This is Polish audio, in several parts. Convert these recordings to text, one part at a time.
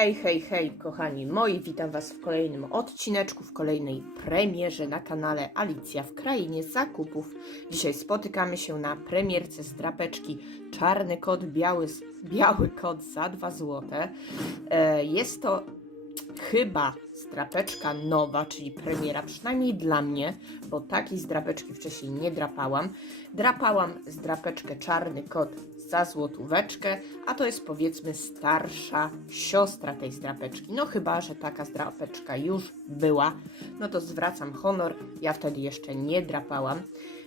Hej, hej, hej, kochani moi, witam Was w kolejnym odcineczku, w kolejnej premierze na kanale Alicja w Krainie Zakupów. Dzisiaj spotykamy się na premierce z drapeczki Czarny Kot, Biały, biały Kot za 2 złote. E, jest to chyba zdrapeczka nowa, czyli premiera, przynajmniej dla mnie, bo takiej zdrapeczki wcześniej nie drapałam. Drapałam zdrapeczkę Czarny Kot za złotóweczkę, a to jest powiedzmy starsza siostra tej zdrapeczki. No chyba, że taka zdrapeczka już była, no to zwracam honor, ja wtedy jeszcze nie drapałam.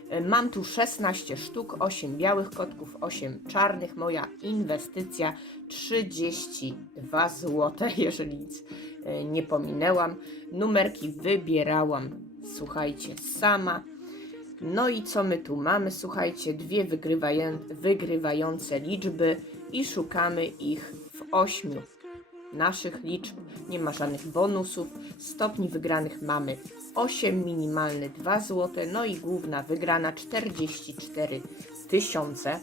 E, Mam tu 16 sztuk, 8 białych kotków, 8 czarnych. Moja inwestycja 32 zł, jeżeli nic e, nie pominęłam. Numerki wybierałam, słuchajcie, sama. No i co my tu mamy? Słuchajcie, dwie wygrywają, wygrywające liczby i szukamy ich w ośmiu naszych liczb. Nie ma żadnych bonusów. Stopni wygranych mamy 8, minimalny 2 zł, no i główna wygrana 44 tysiące.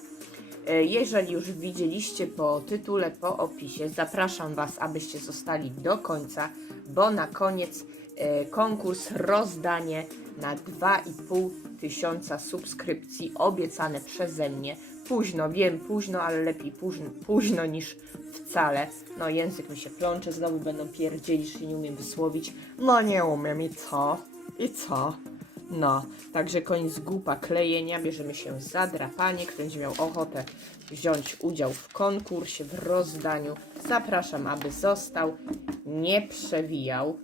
E, Jeżeli już widzieliście po tytule, po opisie, zapraszam Was, abyście zostali do końca, bo na koniec e, konkurs rozdanie na 2,5 tysiąca subskrypcji obiecane przeze mnie. Późno, wiem, późno, ale lepiej późno, późno niż wcale. No język mi się plącze, znowu będą pierdzieli, że nie umiem wysłowić. No nie umiem i co? I co? No, także koniec głupa klejenia, bierzemy się za drapanie. Kto będzie miał ochotę wziąć udział w konkursie, w rozdaniu, zapraszam, aby został, nie przewijał,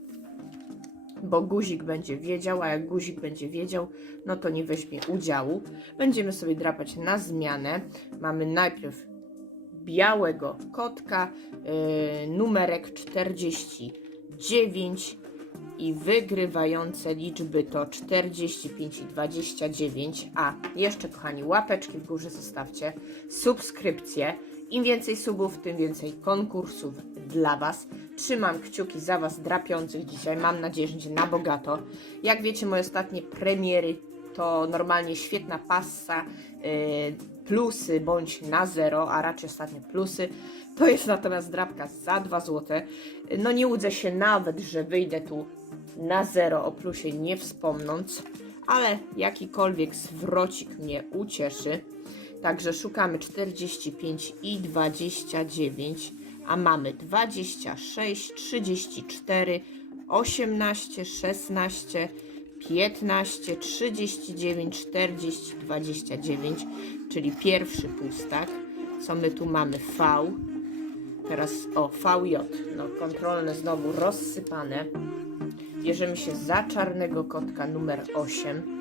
bo guzik będzie wiedział, a jak guzik będzie wiedział, no to nie weźmie udziału. Będziemy sobie drapać na zmianę. Mamy najpierw białego kotka, yy, numerek 49 i wygrywające liczby to 45 i 29. A jeszcze, kochani, łapeczki w górze zostawcie, subskrypcje. Im więcej subów, tym więcej konkursów dla Was. Trzymam kciuki za Was drapiących dzisiaj. Mam nadzieję, że będzie na bogato. Jak wiecie, moje ostatnie premiery to normalnie świetna passa, yy, plusy bądź na zero, a raczej ostatnie plusy. To jest natomiast drapka za 2 zł. No nie łudzę się nawet, że wyjdę tu na zero, o plusie nie wspomnąc, ale jakikolwiek zwrocik mnie ucieszy. Także szukamy 45 i 29, a mamy 26, 34, 18, 16, 15, 39, 40, 29, czyli pierwszy pustak. Co my tu mamy? V. Teraz o, VJ. No, kontrolne znowu rozsypane. Bierzemy się za czarnego kotka numer 8.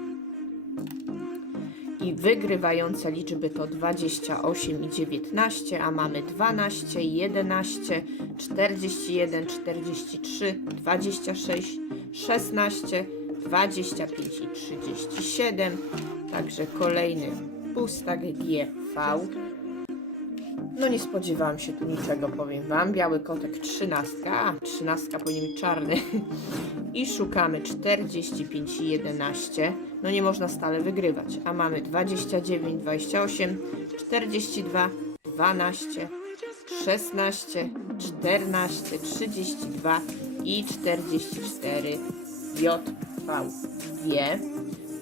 I wygrywające liczby to 28 i 19, a mamy 12, 11, 41, 43, 26, 16, 25 i 37. Także kolejny pustak GV. No nie spodziewałam się tu niczego, powiem Wam. Biały kotek 13, a 13 powinien być czarny. I szukamy 45 i 11. No nie można stale wygrywać. A mamy 29, 28, 42, 12, 16, 14, 32 i 44. JV2.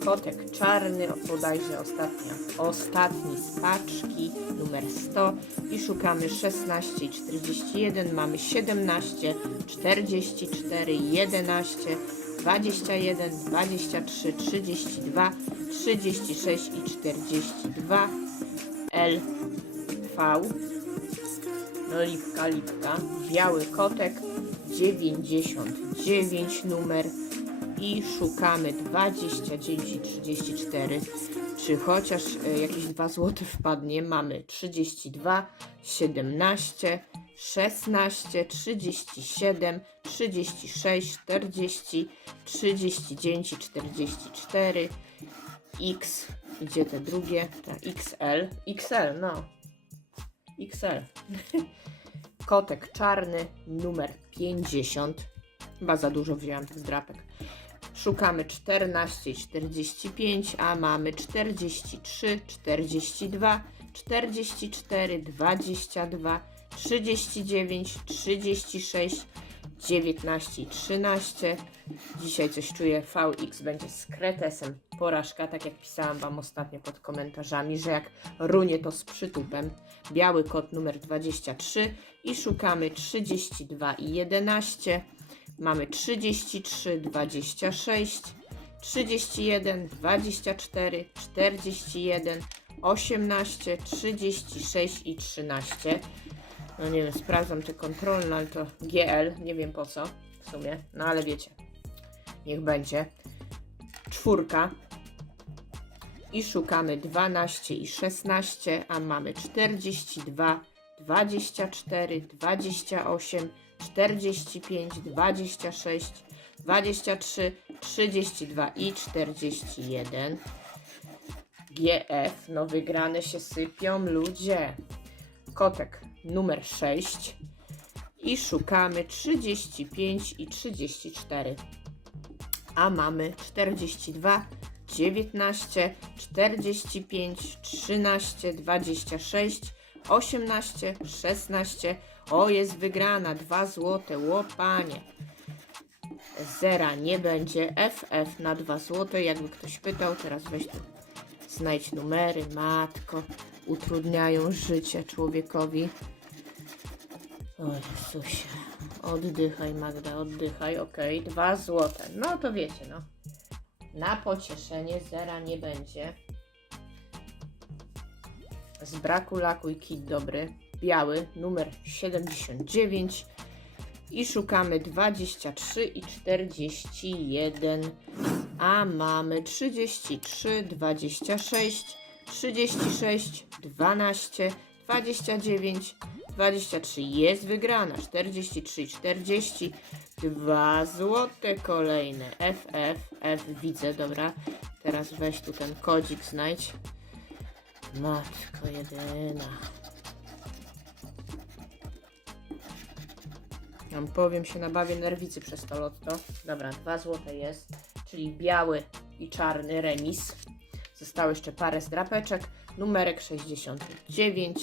Kotek czarny, bodajże ostatnia, ostatni z paczki, numer 100 i szukamy 16 i 41, mamy 17, 44, 11, 21, 23, 32, 36 i 42, LV, no lipka, lipka, biały kotek, 99 numer i szukamy 29 i 34. Czy chociaż e, jakieś 2 zł wpadnie? Mamy 32, 17, 16, 37, 36, 40, 39 i 44. X, gdzie te drugie? Ta XL. XL, no. XL. Kotek czarny, numer 50. Chyba za dużo wziąłem tych zdrapek. Szukamy 14 i 45, a mamy 43, 42, 44, 22, 39, 36, 19 i 13. Dzisiaj coś czuję, VX będzie z kretesem. Porażka, tak jak pisałam Wam ostatnio pod komentarzami, że jak runie to z przytupem. Biały kod numer 23 i szukamy 32 i 11. Mamy 33, 26, 31, 24, 41, 18, 36 i 13. No nie wiem, sprawdzam te kontrolne, ale to GL, nie wiem po co w sumie, no ale wiecie, niech będzie. Czwórka i szukamy 12 i 16, a mamy 42, 24, 28, 45, 26, 23, 32 i 41. GF, no wygrane się sypią ludzie. Kotek numer 6 i szukamy 35 i 34. A mamy 42, 19, 45, 13, 26, 18, 16. O, jest wygrana, 2 złote, łopanie. Zera nie będzie, FF na 2 złote, jakby ktoś pytał, teraz weź tu znajdź numery, matko, utrudniają życie człowiekowi. O Jezusie, oddychaj Magda, oddychaj, okej, dwa złote, no to wiecie, no. Na pocieszenie zera nie będzie. Z braku laku i kit dobry, biały, numer 79 i szukamy 23 i 41 a mamy 33, 26, 36, 12, 29, 23. Jest wygrana. 43, i 40. 2 złote kolejne. FF, F widzę, dobra. Teraz weź tu ten kodzik znajdź. Matko jedyna. Tam powiem się nabawię nerwicy przez to lotto. Dobra, 2 złote jest czyli biały i czarny remis. Zostało jeszcze parę zdrapeczek, numerek 69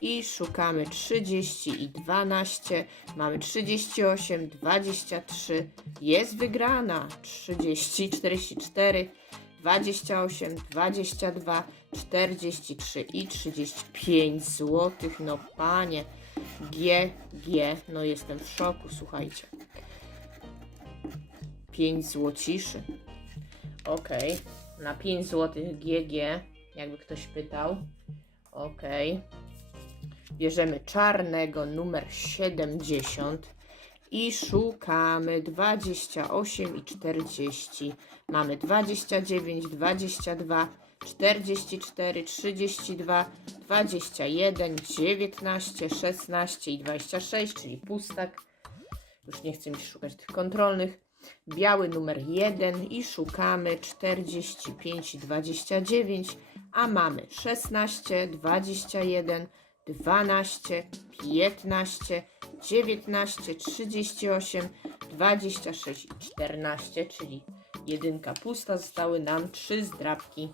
i szukamy 30 i 12. Mamy 38, 23. Jest wygrana 30, 44, 28, 22, 43 i 35 zł. No panie, G, G, no jestem w szoku, słuchajcie. 5 złociszy. Ok, na 5 złotych GG, jakby ktoś pytał. Ok. Bierzemy czarnego numer 70 i szukamy 28 i 40. Mamy 29, 22, 44, 32, 21, 19, 16 i 26, czyli pustak. Już nie chcę mi szukać tych kontrolnych biały numer 1 i szukamy 45 i 29, a mamy 16, 21, 12, 15, 19, 38, 26 i 14, czyli jedynka pusta, zostały nam trzy zdrabki.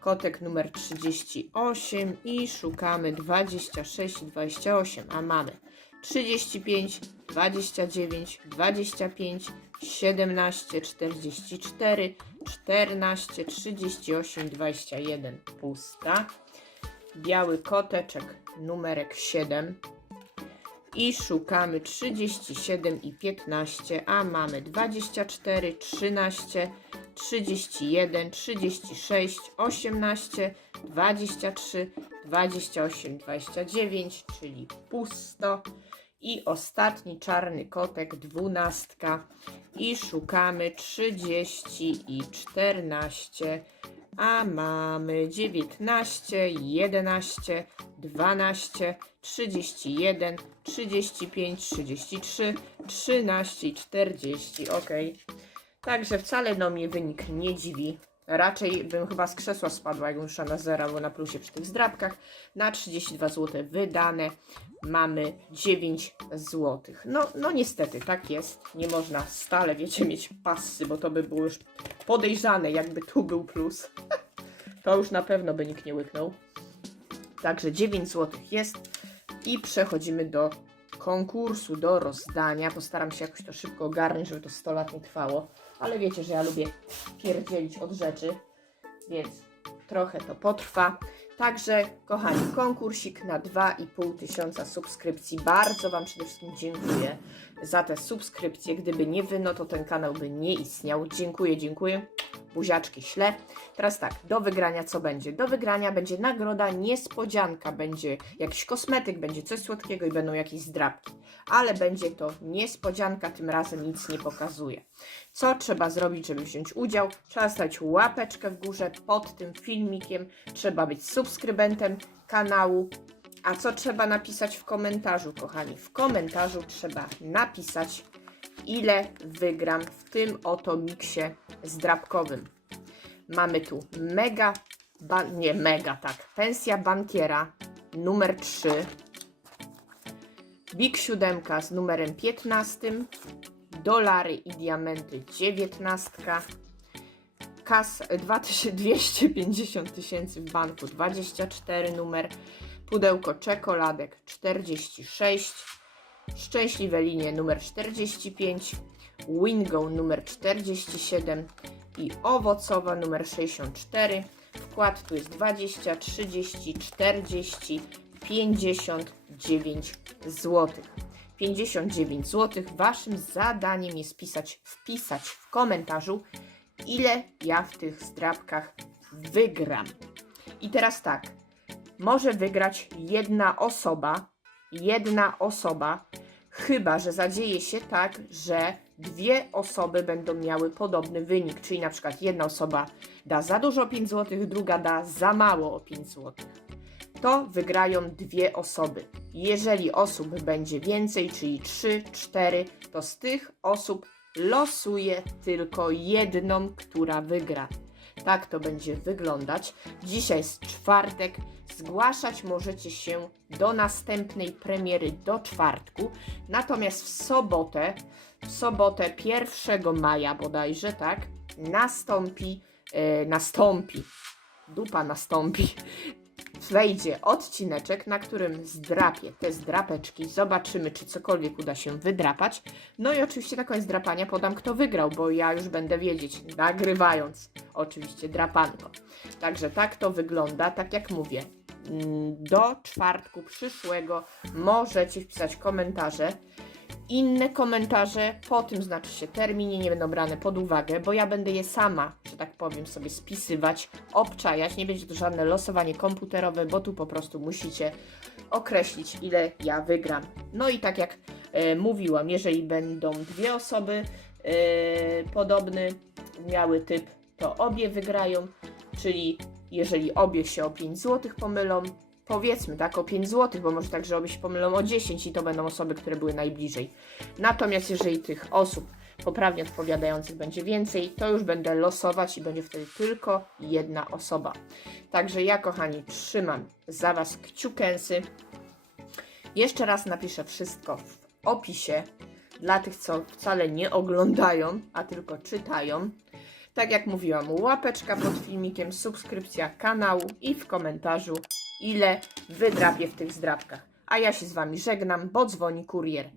Kotek numer 38 i szukamy 26 i 28, a mamy 35, 29, 25, 17, 44, 14, 38, 21 pusta. Biały koteczek numerek 7 i szukamy 37 i 15, a mamy 24, 13, 31, 36, 18, 23, 28, 29, czyli pusto. I ostatni czarny kotek, dwunastka. I szukamy 30 i 14. A mamy 19, 11, 12, 31, 35, 33, 13 i 40. Ok. Także wcale no mnie wynik nie dziwi. Raczej bym chyba z krzesła spadła, jakbym szła na zero albo na plusie przy tych zdrabkach. Na 32 zł wydane mamy 9 zł. No, no niestety, tak jest. Nie można stale, wiecie, mieć pasy, bo to by było już podejrzane, jakby tu był plus. to już na pewno by nikt nie łyknął. Także 9 zł jest. I przechodzimy do konkursu, do rozdania. Postaram się jakoś to szybko ogarnąć, żeby to 100 lat nie trwało. Ale wiecie, że ja lubię pierdzielić od rzeczy, więc trochę to potrwa. Także, kochani, konkursik na 2,5 tysiąca subskrypcji. Bardzo Wam przede wszystkim dziękuję za te subskrypcje. Gdyby nie Wy, no to ten kanał by nie istniał. Dziękuję, dziękuję. Buziaczki śle. Teraz tak, do wygrania co będzie? Do wygrania będzie nagroda niespodzianka. Będzie jakiś kosmetyk, będzie coś słodkiego i będą jakieś zdrabki. Ale będzie to niespodzianka, tym razem nic nie pokazuje. Co trzeba zrobić, żeby wziąć udział? Trzeba stać łapeczkę w górze pod tym filmikiem, trzeba być subskrybentem kanału. A co trzeba napisać w komentarzu, kochani? W komentarzu trzeba napisać, ile wygram w tym oto miksie zdrabkowym. Mamy tu mega, nie mega, tak, pensja bankiera numer 3, Big 7 z numerem 15, dolary i diamenty 19, kas 2250 tysięcy w banku 24 numer, pudełko czekoladek 46, szczęśliwe linie numer 45, Wingo numer 47 i owocowa numer 64. Wkład tu jest 20, 30, 40, 59 zł. 59 zł. Waszym zadaniem jest pisać, wpisać w komentarzu, ile ja w tych zdrabkach wygram. I teraz tak, może wygrać jedna osoba, jedna osoba, chyba że zadzieje się tak, że dwie osoby będą miały podobny wynik, czyli na przykład jedna osoba da za dużo o 5 zł, druga da za mało o 5 zł. To wygrają dwie osoby. Jeżeli osób będzie więcej, czyli 3, 4, to z tych osób losuje tylko jedną, która wygra. Tak to będzie wyglądać. Dzisiaj jest czwartek. Zgłaszać możecie się do następnej premiery do czwartku. Natomiast w sobotę, w sobotę 1 maja bodajże, tak, nastąpi, e, nastąpi, dupa nastąpi, wejdzie odcineczek, na którym zdrapię te zdrapeczki, zobaczymy, czy cokolwiek uda się wydrapać. No i oczywiście na koniec drapania podam, kto wygrał, bo ja już będę wiedzieć, nagrywając oczywiście drapanko. Także tak to wygląda, tak jak mówię. mm, Do czwartku przyszłego możecie wpisać komentarze. Inne komentarze po tym znaczy się terminie nie będą brane pod uwagę, bo ja będę je sama, że tak powiem, sobie spisywać, obczajać. Nie będzie to żadne losowanie komputerowe, bo tu po prostu musicie określić, ile ja wygram. No i tak jak e, mówiłam, jeżeli będą dwie osoby e, podobny, miały typ, to obie wygrają, czyli jeżeli obie się o 5 zł pomylą, powiedzmy tak o 5 zł, bo może tak, że obie się pomylą o 10 i to będą osoby, które były najbliżej. Natomiast jeżeli tych osób poprawnie odpowiadających będzie więcej, to już będę losować i będzie wtedy tylko jedna osoba. Także ja, kochani, trzymam za Was kciukensy. Jeszcze raz napiszę wszystko w opisie dla tych, co wcale nie oglądają, a tylko czytają. Tak jak mówiłam, łapeczka pod filmikiem, subskrypcja kanału i w komentarzu, ile wydrapię w tych zdrapkach. A ja się z Wami żegnam, bo dzwoni kurier.